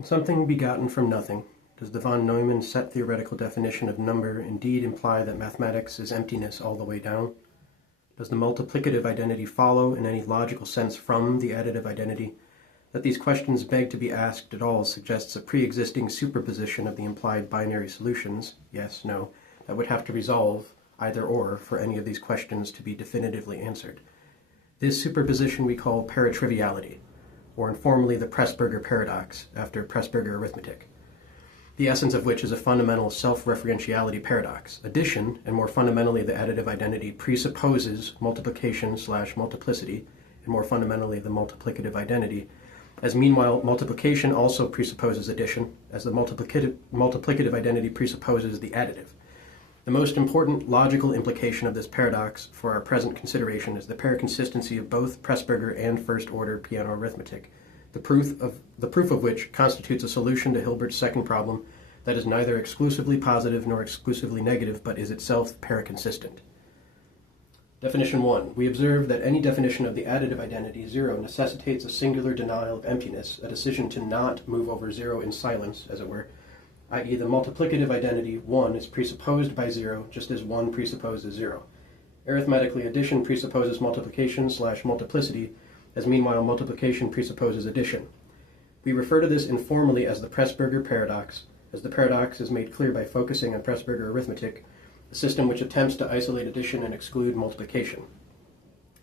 Can something be gotten from nothing? Does the von Neumann set theoretical definition of number indeed imply that mathematics is emptiness all the way down? Does the multiplicative identity follow in any logical sense from the additive identity? That these questions beg to be asked at all suggests a pre-existing superposition of the implied binary solutions, yes, no, that would have to resolve either or for any of these questions to be definitively answered. This superposition we call paratriviality, or informally the Presburger paradox, after Presburger arithmetic, the essence of which is a fundamental self-referentiality paradox. Addition, and more fundamentally the additive identity, presupposes multiplication/multiplicity, and more fundamentally the multiplicative identity, as meanwhile multiplication also presupposes addition, as the multiplicative identity presupposes the additive. The most important logical implication of this paradox for our present consideration is the paraconsistency of both Presburger and first-order Peano arithmetic, the proof of which constitutes a solution to Hilbert's second problem that is neither exclusively positive nor exclusively negative, but is itself paraconsistent. Definition 1. We observe that any definition of the additive identity 0 necessitates a singular denial of emptiness, a decision to not move over 0 in silence, as it were, i.e. the multiplicative identity 1 is presupposed by 0 just as 1 presupposes 0. Arithmetically, addition presupposes multiplication/multiplicity, as meanwhile multiplication presupposes addition. We refer to this informally as the Presburger paradox, as the paradox is made clear by focusing on Presburger arithmetic, a system which attempts to isolate addition and exclude multiplication,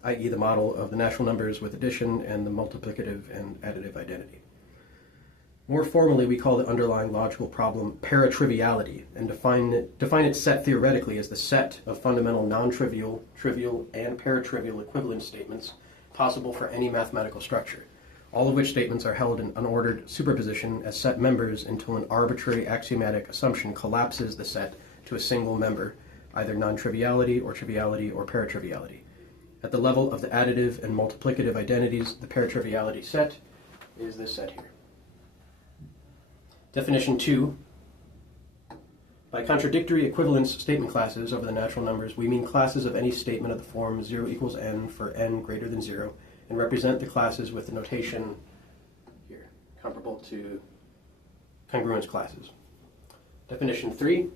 i.e. the model of the natural numbers with addition and the multiplicative and additive identity. More formally, we call the underlying logical problem paratriviality, and define it set theoretically as the set of fundamental non-trivial, trivial, and paratrivial equivalence statements possible for any mathematical structure, all of which statements are held in unordered superposition as set members until an arbitrary axiomatic assumption collapses the set to a single member, either non-triviality or triviality or paratriviality. At the level of the additive and multiplicative identities, the paratriviality set is this set here. Definition 2. By contradictory equivalence statement classes over the natural numbers, we mean classes of any statement of the form 0 equals n for n greater than 0, and represent the classes with the notation here, comparable to congruence classes. Definition 3.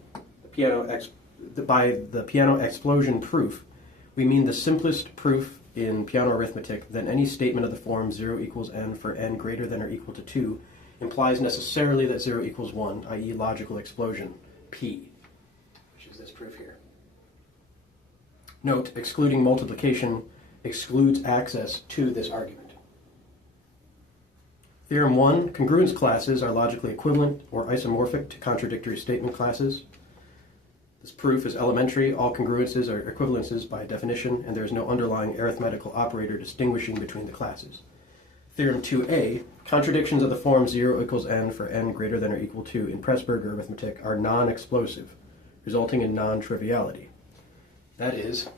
By the Peano explosion proof, we mean the simplest proof in Peano arithmetic that any statement of the form 0 equals n for n greater than or equal to 2 implies necessarily that 0 equals 1, i.e. logical explosion, P, which is this proof here. Note, excluding multiplication excludes access to this argument. Theorem 1, congruence classes are logically equivalent or isomorphic to contradictory statement classes. This proof is elementary. All congruences are equivalences by definition, and there is no underlying arithmetical operator distinguishing between the classes. Theorem 2a, contradictions of the form 0 equals n for n greater than or equal to in Presburger arithmetic are non-explosive, resulting in non-triviality. That is,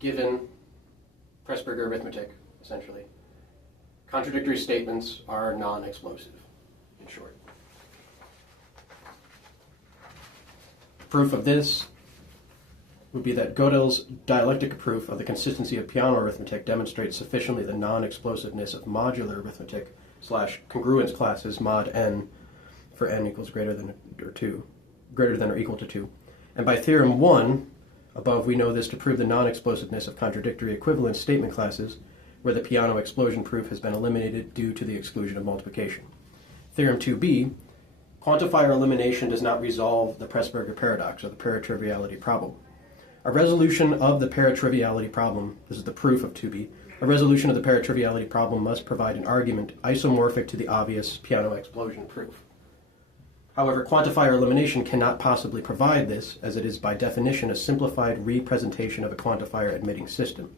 given Presburger arithmetic, essentially, contradictory statements are non-explosive, in short. Proof of this would be that Gödel's dialectic proof of the consistency of Peano arithmetic demonstrates sufficiently the non-explosiveness of modular arithmetic / congruence classes mod n for n equals greater than or equal to 2. And by theorem 1 above, we know this to prove the non-explosiveness of contradictory equivalence statement classes, where the Peano explosion proof has been eliminated due to the exclusion of multiplication. Theorem 2b, quantifier elimination does not resolve the Presburger paradox or the paratriviality problem. A resolution of the paratriviality problem, this is the proof of 2b, a resolution of the paratriviality problem must provide an argument isomorphic to the obvious Peano explosion proof. However, quantifier elimination cannot possibly provide this, as it is by definition a simplified representation of a quantifier admitting system.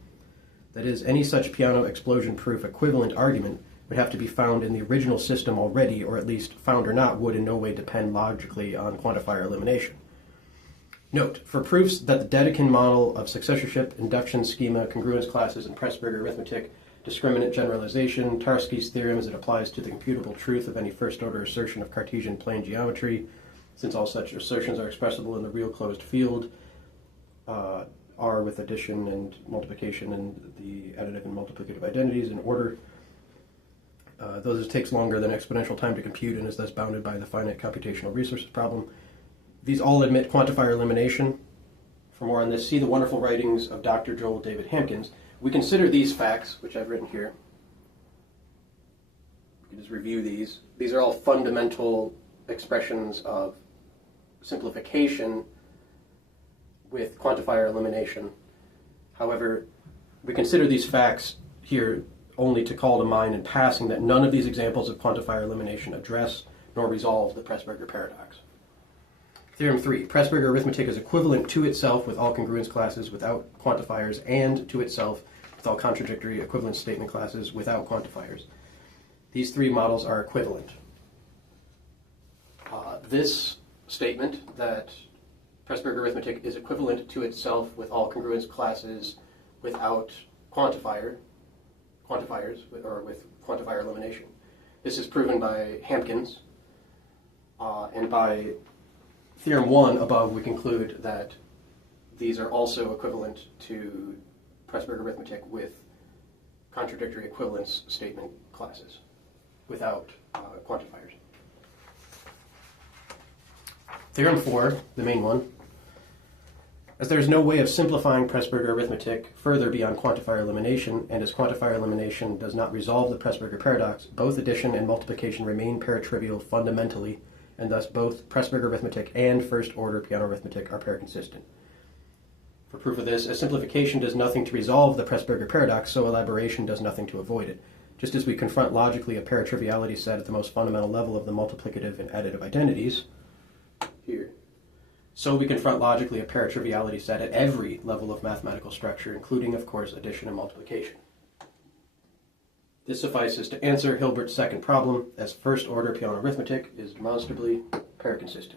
That is, any such Peano explosion proof equivalent argument would have to be found in the original system already, or at least found or not would in no way depend logically on quantifier elimination. Note, for proofs that the Dedekind model of successorship, induction schema, congruence classes, and Presburger arithmetic, discriminant generalization, Tarski's theorem as it applies to the computable truth of any first-order assertion of Cartesian plane geometry, since all such assertions are expressible in the real closed field, R with addition and multiplication and the additive and multiplicative identities in order. though this takes longer than exponential time to compute and is thus bounded by the finite computational resources problem. These all admit quantifier elimination. For more on this, see the wonderful writings of Dr. Joel David Hampkins. We consider these facts, which I've written here. We can just review these. These are all fundamental expressions of simplification with quantifier elimination. However, we consider these facts here only to call to mind in passing that none of these examples of quantifier elimination address nor resolve the Presburger paradox. Theorem 3. Presburger arithmetic is equivalent to itself with all congruence classes without quantifiers and to itself with all contradictory equivalence statement classes without quantifiers. These three models are equivalent. This statement that Presburger arithmetic is equivalent to itself with all congruence classes without quantifiers, or with quantifier elimination. This is proven by Hampkins, and by Theorem 1 above, we conclude that these are also equivalent to Presburger arithmetic with contradictory equivalence statement classes without quantifiers. Theorem 4, the main one. As there is no way of simplifying Presburger arithmetic further beyond quantifier elimination, and as quantifier elimination does not resolve the Presburger paradox, both addition and multiplication remain paratrivial fundamentally, and thus both Presburger arithmetic and first-order Peano arithmetic are paraconsistent. For proof of this, as simplification does nothing to resolve the Presburger paradox, so elaboration does nothing to avoid it. Just as we confront logically a paratriviality set at the most fundamental level of the multiplicative and additive identities, here, so we confront logically a paratriviality set at every level of mathematical structure, including, of course, addition and multiplication. This suffices to answer Hilbert's second problem, as first-order Peano arithmetic is demonstrably paraconsistent.